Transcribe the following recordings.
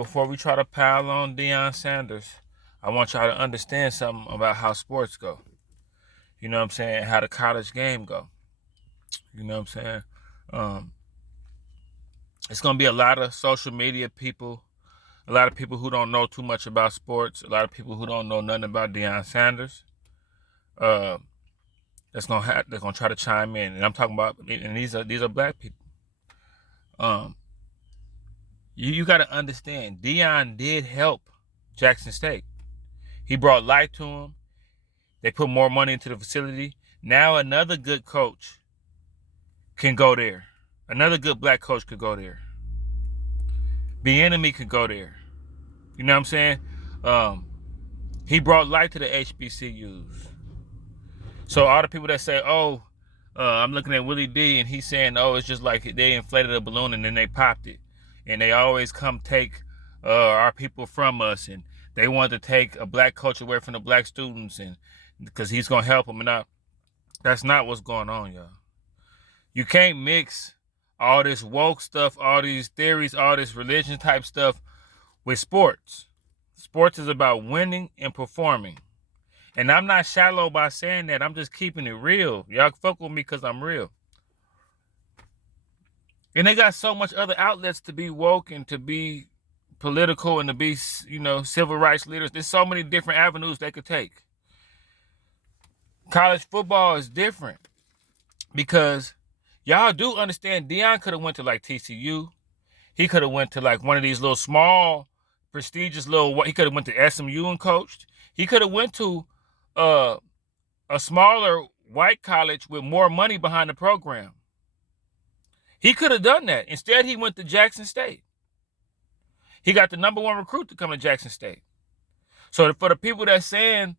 before we try to pile on Deion Sanders, I want y'all to understand something about how sports go. You know what I'm saying? How the college game go. You know what I'm saying? Um, it's gonna be a lot of social media people, a lot of people who don't know too much about sports, a lot of people who don't know nothing about Deion Sanders. Uh, they're gonna try to chime in, and I'm talking about, and these are black people. You got to understand, Deion did help Jackson State. He brought light to him. They put more money into the facility. Now another good coach can go there. Another good black coach could go there. Bieniemy could go there. You know what I'm saying? He brought light to the HBCUs. So all the people that say, "Oh, I'm looking at Willie D," and he's saying, "Oh, it's just like they inflated a balloon and then they popped it," and they always come take our people from us, and they want to take a black coach away from the black students, and because he's gonna help them, and not. That's not what's going on, y'all. You can't mix all this woke stuff, all these theories, all this religion type stuff with sports. Sports is about winning and performing. And I'm not shallow by saying that. I'm just keeping it real. Y'all fuck with me because I'm real. And they got so much other outlets to be woke and to be political and to be, civil rights leaders. There's so many different avenues they could take. College football is different because y'all do understand Deion could have went to like TCU. He could have went to like one of these little small, prestigious he could have went to SMU and coached. He could have went to a smaller white college with more money behind the program. He could have done that. Instead, he went to Jackson State. He got the number one recruit to come to Jackson State. So for the people that's saying,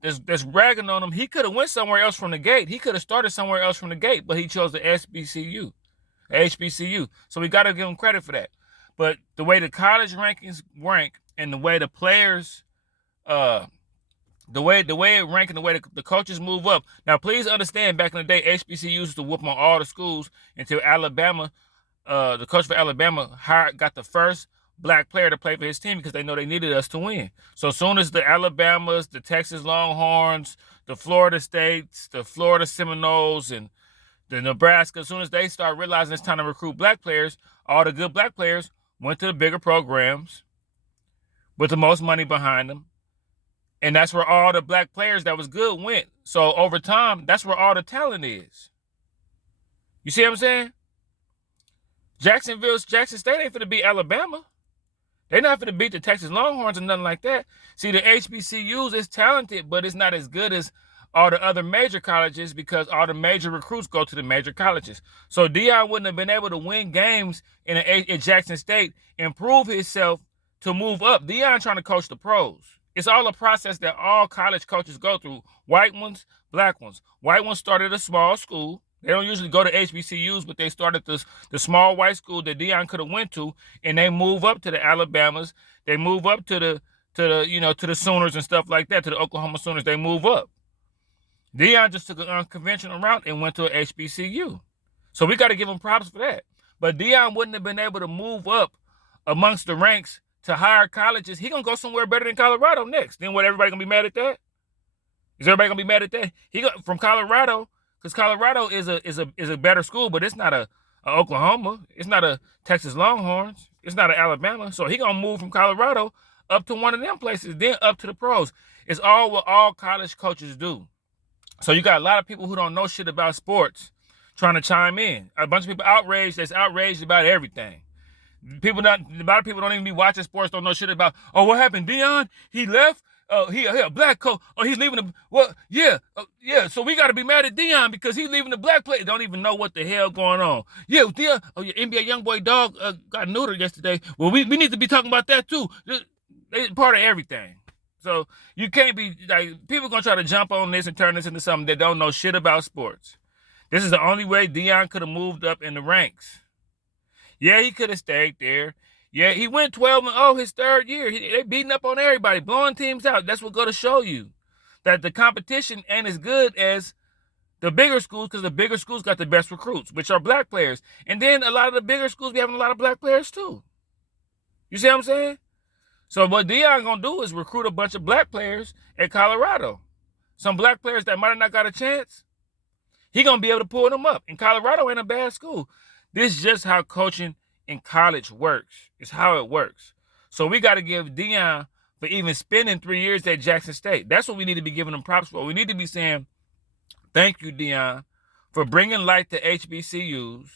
that's bragging on him, he could have went somewhere else from the gate. He could have started somewhere else from the gate, but he chose the HBCU. So we got to give him credit for that. But the way the college rankings rank and the way the players, the way it rank and the way the coaches move up. Now, please understand, back in the day, HBCUs used to whoop on all the schools until Alabama, the coach for Alabama got the first black player to play for his team because they know they needed us to win. So as soon as the Alabamas, the Texas Longhorns, the Florida States, the Florida Seminoles, and the Nebraska, as soon as they start realizing it's time to recruit black players, all the good black players went to the bigger programs with the most money behind them. And that's where all the black players that was good went. So over time, that's where all the talent is. You see what I'm saying? Jackson State ain't finna beat Alabama. They're not finna beat the Texas Longhorns or nothing like that. See, the HBCUs is talented, but it's not as good as all the other major colleges because all the major recruits go to the major colleges. So Deion wouldn't have been able to win games in Jackson State and prove himself to move up. Deion trying to coach the pros. It's all a process that all college coaches go through. White ones, black ones. White ones started a small school. They don't usually go to HBCUs, but they started the small white school that Deion could have went to, and they move up to the Alabamas. They move up to the Sooners and stuff like that, to the Oklahoma Sooners. They move up. Deion just took an unconventional route and went to an HBCU. So we got to give him props for that. But Deion wouldn't have been able to move up amongst the ranks to higher colleges. He gonna go somewhere better than Colorado next. Then what? Everybody gonna be mad at that? Is everybody gonna be mad at that? He got from Colorado because Colorado is a better school, but it's not a Oklahoma. It's not a Texas Longhorns. It's not an Alabama. So he gonna move from Colorado up to one of them places, then up to the pros. It's all what all college coaches do. So you got a lot of people who don't know shit about sports trying to chime in. A bunch of people that's outraged about everything. A lot of people don't even be watching sports, don't know shit about, oh, what happened? Deion, he left? He a black coach. Oh, he's leaving yeah. So we got to be mad at Deion because he's leaving the black player. Don't even know what the hell going on. Yeah, Deion, your NBA YoungBoy dog got neutered yesterday. Well, we need to be talking about that too. They part of everything. So you can't be like, people gonna try to jump on this and turn this into something that don't know shit about sports. This is the only way Deion could have moved up in the ranks. Yeah, he could have stayed there. Yeah, he went 12-0 his third year. They beating up on everybody, blowing teams out. That's what going to show you that the competition ain't as good as the bigger schools because the bigger schools got the best recruits, which are black players. And then a lot of the bigger schools be having a lot of black players too. You see what I'm saying? So what Deion gonna do is recruit a bunch of black players at Colorado. Some black players that might have not got a chance. He gonna be able to pull them up. And Colorado ain't a bad school. This is just how coaching in college works. It's how it works. So we got to give Deion for even spending 3 years at Jackson State. That's what we need to be giving him props for. We need to be saying, thank you, Deion, for bringing light to HBCUs,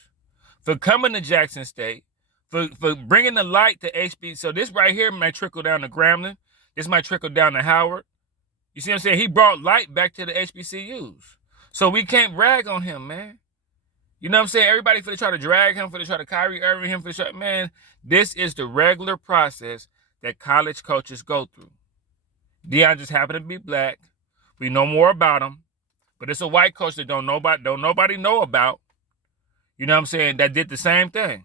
for coming to Jackson State, for bringing the light to HB. So this right here might trickle down to Grambling. This might trickle down to Howard. You see what I'm saying? He brought light back to the HBCUs. So we can't brag on him, man. You know what I'm saying? Everybody for to try to drag him, for to try to Kyrie Irving him, for to try, man, this is the regular process that college coaches go through. Deion just happened to be black. We know more about him, but it's a white coach that don't nobody know about. You know what I'm saying? That did the same thing.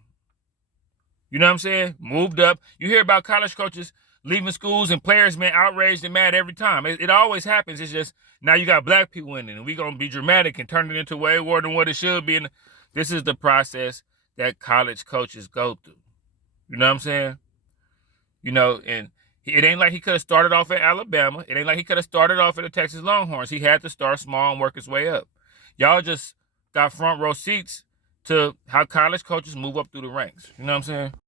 You know what I'm saying? Moved up. You hear about college coaches leaving schools and players being outraged and mad every time. It always happens. It's just now you got black people in it, and we're going to be dramatic and turn it into way more than what it should be. And this is the process that college coaches go through. You know what I'm saying? You know, and it ain't like he could have started off at Alabama. It ain't like he could have started off at the Texas Longhorns. He had to start small and work his way up. Y'all just got front row seats to how college coaches move up through the ranks. You know what I'm saying?